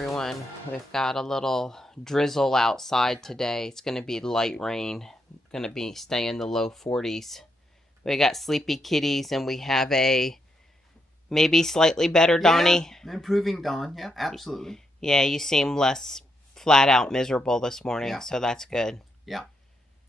everyone. We've got a little drizzle outside today. It's going to be light rain. Going to be staying in the low 40s. We got sleepy kitties and we have a maybe slightly better Donnie. Yeah, improving Dawn. Yeah, absolutely. Yeah, you seem less flat out miserable this morning, so that's good. Yeah,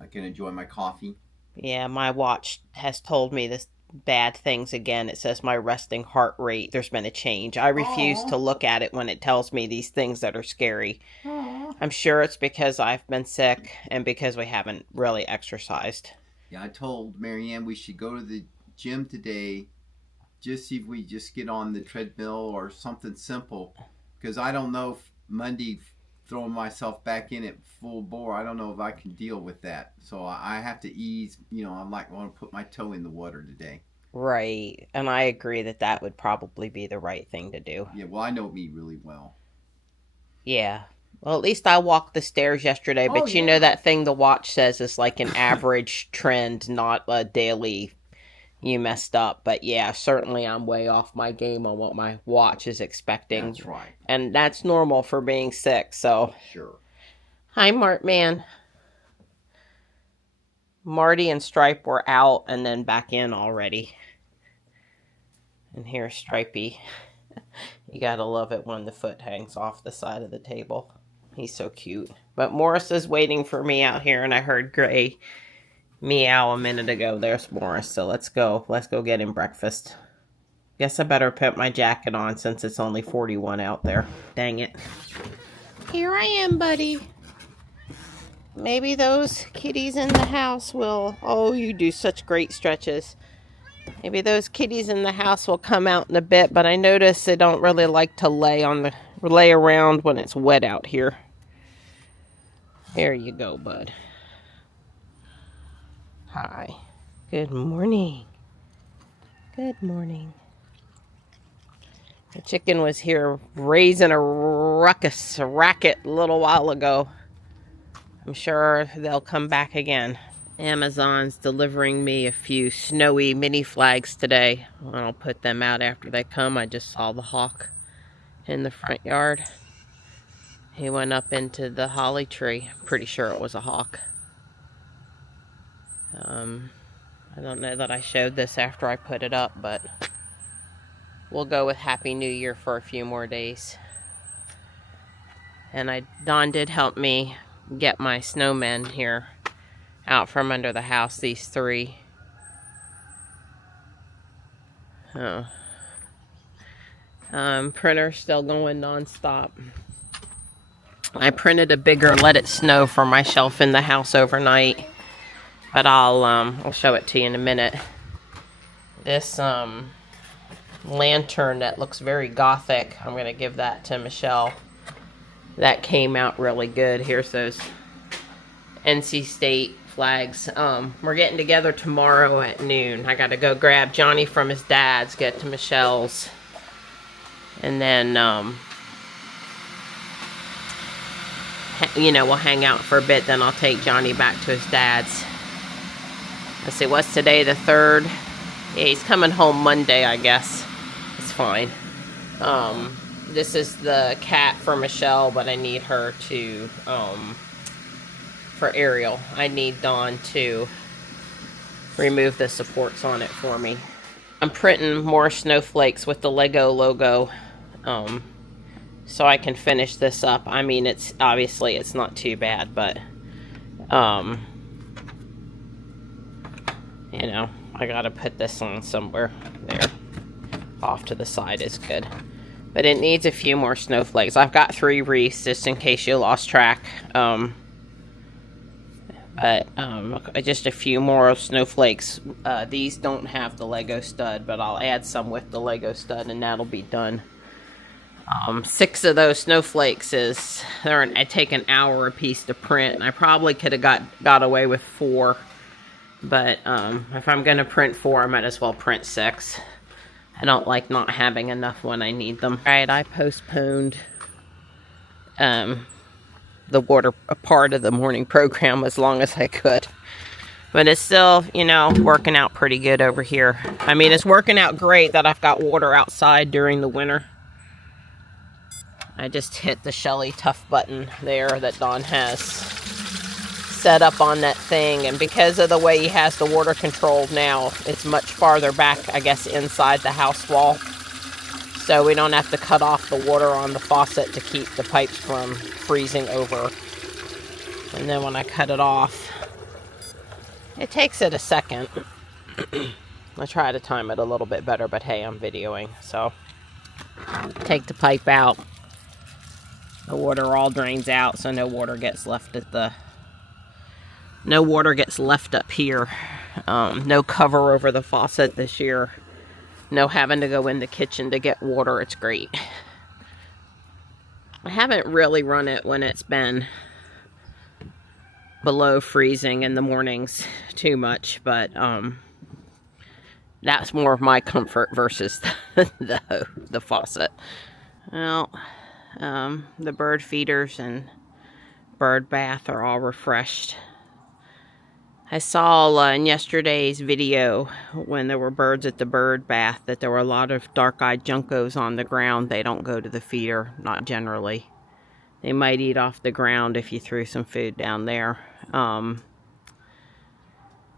I can enjoy my coffee. Yeah, my watch has told me this bad things again. It says my resting heart rate, there's been a change. I refuse to look at it when it tells me these things that are scary. I'm sure it's because I've been sick and because we haven't really exercised. Yeah, I told Marianne we should go to the gym today, just see if we just get on the treadmill or something simple, because I don't know if Monday throwing myself back in at full bore, I don't know if I can deal with that. So I have to ease, I might want to put my toe in the water today. Right. And I agree that that would probably be the right thing to do. Yeah, well, I know me really well. Yeah. Well, at least I walked the stairs yesterday, but you know that thing the watch says is like an average trend, not a daily you messed up. But yeah, certainly I'm way off my game on what my watch is expecting. That's right. And that's normal for being sick, so. Sure. Hi, Mart Man. Marty and Stripe were out and then back in already. And here's Stripey. You gotta love it when the foot hangs off the side of the table. He's so cute. But Morris is waiting for me out here, and I heard Gray meow a minute ago. There's Morris, so let's go. Let's go get him breakfast. Guess I better put my jacket on since it's only 41 out there. Dang it. Here I am, buddy. Maybe those kitties in the house will... Oh, you do such great stretches. Maybe those kitties in the house will come out in a bit, but I notice they don't really like to lay around when it's wet out here. There you go, bud. Hi. Good morning. Good morning. The chicken was here raising a racket a little while ago. I'm sure they'll come back again. Amazon's delivering me a few snowy mini flags today. I'll put them out after they come. I just saw the hawk in the front yard. He went up into the holly tree. Pretty sure it was a hawk. I don't know that I showed this after I put it up, but we'll go with Happy New Year for a few more days. And Dawn did help me get my snowmen here out from under the house, these three. Printer still going non-stop. I printed a bigger Let It Snow for my shelf in the house overnight, but I'll show it to you in a minute. This lantern that looks very gothic, I'm gonna give that to Michelle. That came out really good. Here's those NC State flags. We're getting together tomorrow at noon. I gotta go grab Johnny from his dad's, get to Michelle's, and then we'll hang out for a bit. Then I'll take Johnny back to his dad's. Let's see, what's today, the 3rd? Yeah, he's coming home Monday, I guess. It's fine. This is the cat for Michelle, but I need her to for Ariel. I need Dawn to remove the supports on it for me. I'm printing more snowflakes with the Lego logo, so I can finish this up. I mean, it's not too bad, but I gotta put this on somewhere. There, off to the side is good, but it needs a few more snowflakes. I've got 3 wreaths just in case you lost track. Just a few more snowflakes. These don't have the Lego stud, but I'll add some with the Lego stud and that'll be done. 6 of those snowflakes I take an hour a piece to print, and I probably could have got away with 4, but if I'm gonna print 4, I might as well print 6. I don't like not having enough when I need them. All right, I postponed the water part of the morning program as long as I could. But it's still, working out pretty good over here. I mean, it's working out great that I've got water outside during the winter. I just hit the Shelly Tough button there that Don has set up on that thing, and because of the way he has the water controlled now, it's much farther back, I guess, inside the house wall. So we don't have to cut off the water on the faucet to keep the pipes from freezing over. And then when I cut it off, it takes it a second. I try to time it a little bit better, but hey, I'm videoing. So take the pipe out. The water all drains out, so no water gets left at the... No water gets left up here. No cover over the faucet this year. No having to go in the kitchen to get water. It's great. I haven't really run it when it's been below freezing in the mornings too much, but that's more of my comfort versus the faucet. Well, the bird feeders and bird bath are all refreshed. I saw in yesterday's video when there were birds at the bird bath that there were a lot of dark-eyed juncos on the ground. They don't go to the feeder, not generally. They might eat off the ground if you threw some food down there.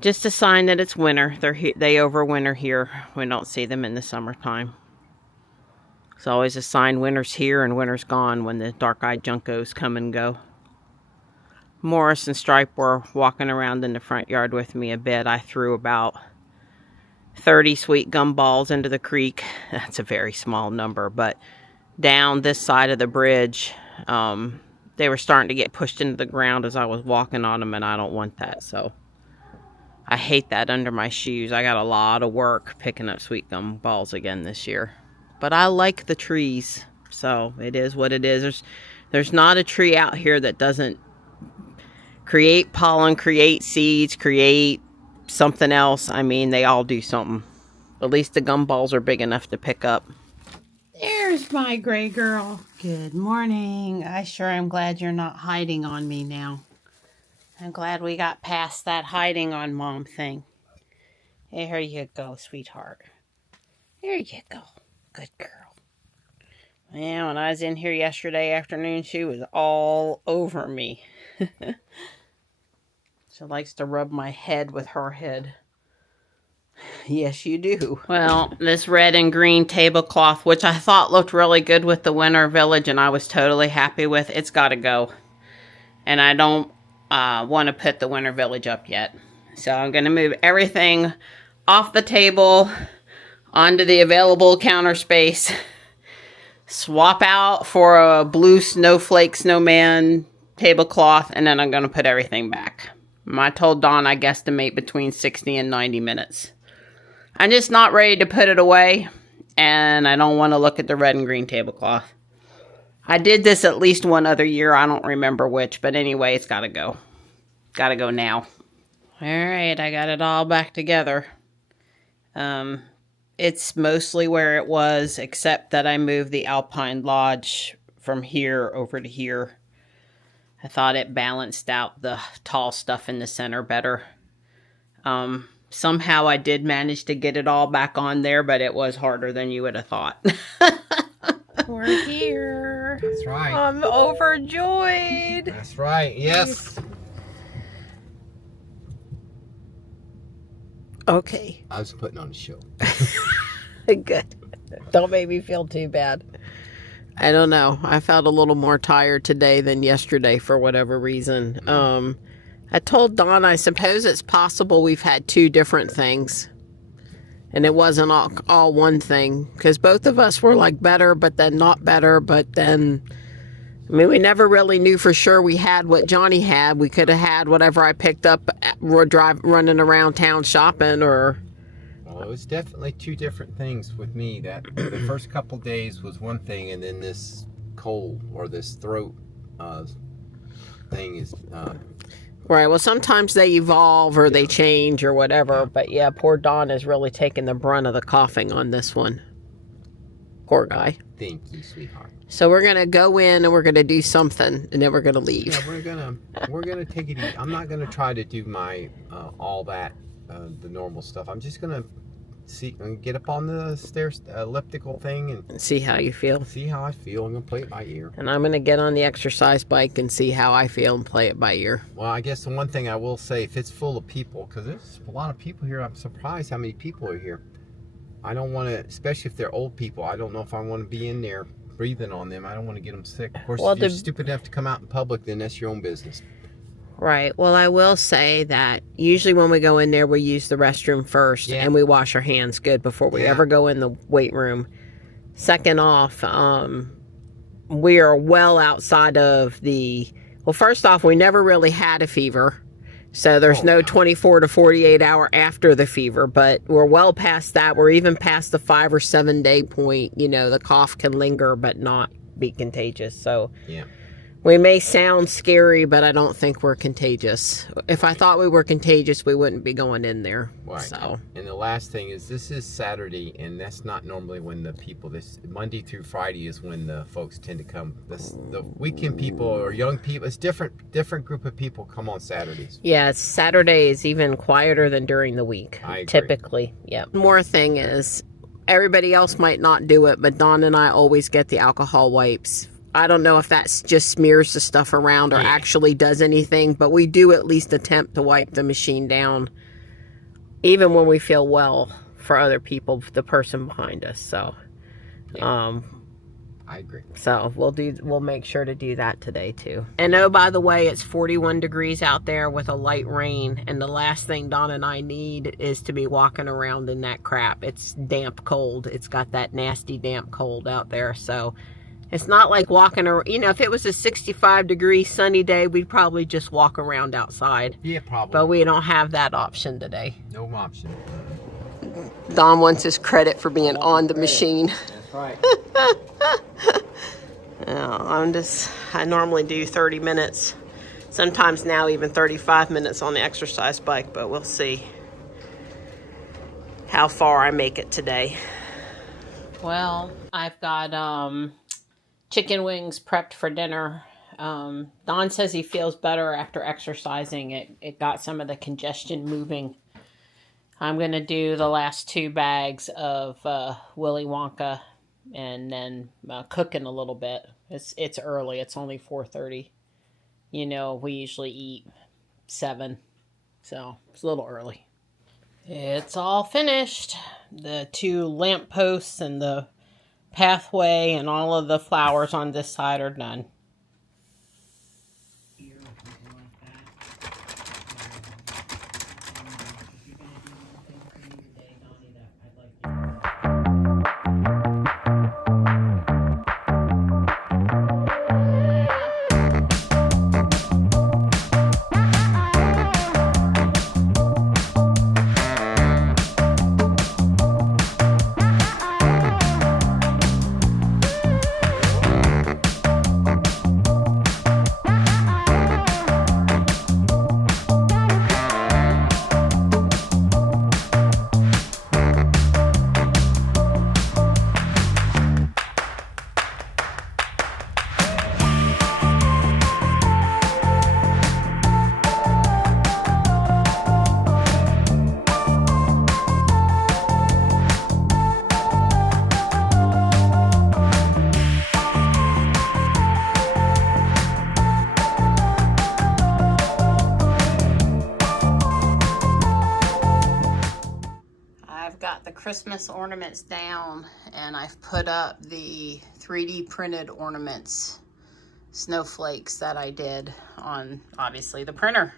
Just a sign that it's winter. They overwinter here. We don't see them in the summertime. It's always a sign winter's here and winter's gone when the dark-eyed juncos come and go. Morris and Stripe were walking around in the front yard with me a bit. I threw about 30 sweet gum balls into the creek. That's a very small number, but down this side of the bridge, they were starting to get pushed into the ground as I was walking on them, and I don't want that, so I hate that under my shoes. I got a lot of work picking up sweet gum balls again this year, but I like the trees, so it is what it is. There's not a tree out here that doesn't create pollen, create seeds, create something else. I mean, they all do something. At least the gumballs are big enough to pick up. There's my gray girl. Good morning. I sure am glad you're not hiding on me now. I'm glad we got past that hiding on mom thing. There you go, sweetheart. There you go. Good girl. Yeah, when I was in here yesterday afternoon, she was all over me. She likes to rub my head with her head. Yes, you do. Well, this red and green tablecloth, which I thought looked really good with the Winter Village, and I was totally happy with, it's got to go. And I don't want to put the Winter Village up yet. So I'm going to move everything off the table onto the available counter space. Swap out for a blue snowflake snowman tablecloth, and then I'm going to put everything back. I told Dawn I guesstimate between 60 and 90 minutes. I'm just not ready to put it away, and I don't want to look at the red and green tablecloth. I did this at least one other year. I don't remember which, but anyway, it's got to go. Got to go now. All right, I got it all back together. It's mostly where it was, except that I moved the Alpine Lodge from here over to here. I thought it balanced out the tall stuff in the center better. Somehow I did manage to get it all back on there, but it was harder than you would have thought. We're here. That's right. I'm overjoyed. That's right. Yes. Okay. I was putting on a show. Good. Don't make me feel too bad. I don't know. I felt a little more tired today than yesterday for whatever reason. I told Dawn I suppose it's possible we've had two different things. And it wasn't all one thing. Because both of us were like better, but then not better. But then, I mean, we never really knew for sure we had what Johnny had. We could have had whatever I picked up running around town shopping or... Well, it was definitely two different things with me. That the first couple days was one thing, and then this cold or this throat thing is... Right, well, sometimes they evolve or they change or whatever, but yeah, poor Don is really taking the brunt of the coughing on this one. Poor guy. Thank you, sweetheart. So we're going to go in and we're going to do something, and then we're going to leave. Yeah, we're gonna take it easy. I'm not going to try to do my, all that, the normal stuff. I'm just going to see, and get up on the stairs elliptical thing and see how you feel. See how I feel. I'm gonna play it by ear. And I'm gonna get on the exercise bike and see how I feel and play it by ear. Well, I guess the one thing I will say, if it's full of people, because there's a lot of people here, I'm surprised how many people are here. I don't want to, especially if they're old people. I don't know if I want to be in there breathing on them. I don't want to get them sick. Of course, if you're stupid enough to come out in public, then that's your own business. Right. Well, I will say that usually when we go in there, we use the restroom first and we wash our hands good before we ever go in the weight room. Second off, we are well outside of the, well, first off, we never really had a fever. So there's no 24 to 48 hour after the fever, but we're well past that. We're even past the 5 or 7 day point. You know, the cough can linger but not be contagious. So we may sound scary, but I don't think we're contagious. If I thought we were contagious, we wouldn't be going in there. Right. So. And the last thing is, this is Saturday, and that's not normally when the people, this Monday through Friday is when the folks tend to come. The weekend people or young people, it's different group of people come on Saturdays. Yeah, Saturday is even quieter than during the week. I agree. Typically, yeah. More thing is, everybody else might not do it, but Don and I always get the alcohol wipes. I don't know if that just smears the stuff around or actually does anything, but we do at least attempt to wipe the machine down, even when we feel well for other people, the person behind us. So, I agree. So we'll make sure to do that today too. And oh, by the way, it's 41 degrees out there with a light rain, and the last thing Don and I need is to be walking around in that crap. It's damp cold. It's got that nasty damp cold out there, so. It's not like walking around, you know, if it was a 65-degree sunny day, we'd probably just walk around outside. Yeah, probably. But we don't have that option today. No option. Don wants his credit for being on the machine. That's right. I normally do 30 minutes. Sometimes now even 35 minutes on the exercise bike, but we'll see how far I make it today. Well, I've got, chicken wings prepped for dinner. Don says he feels better after exercising. It got some of the congestion moving. I'm going to do the last 2 bags of Willy Wonka and then cooking a little bit. It's early. It's only 4:30. You know, we usually eat 7. So it's a little early. It's all finished. The 2 lamp posts and the pathway and all of the flowers on this side are done. Christmas ornaments down, and I've put up the 3D printed ornaments, snowflakes that I did on obviously the printer.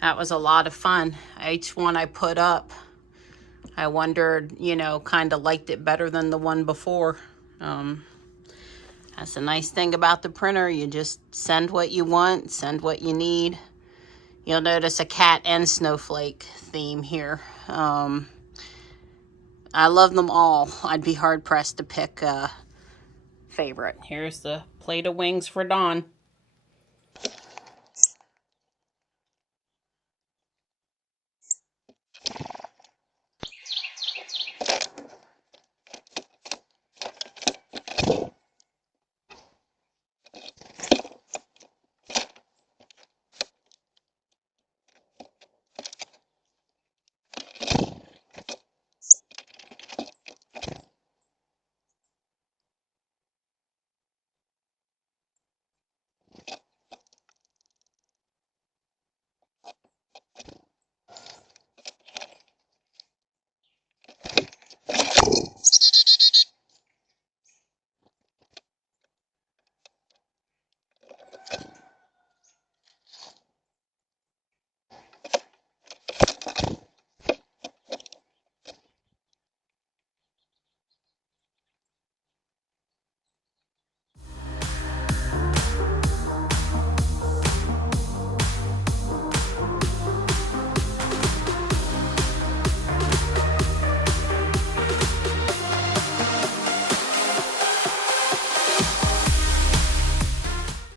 That was a lot of fun. Each one I put up, I wondered, you know, kind of liked it better than the one before. That's the nice thing about the printer. You just send what you want, send what you need. You'll notice a cat and snowflake theme here. I love them all. I'd be hard pressed to pick a favorite. Here's the plate of wings for Dawn.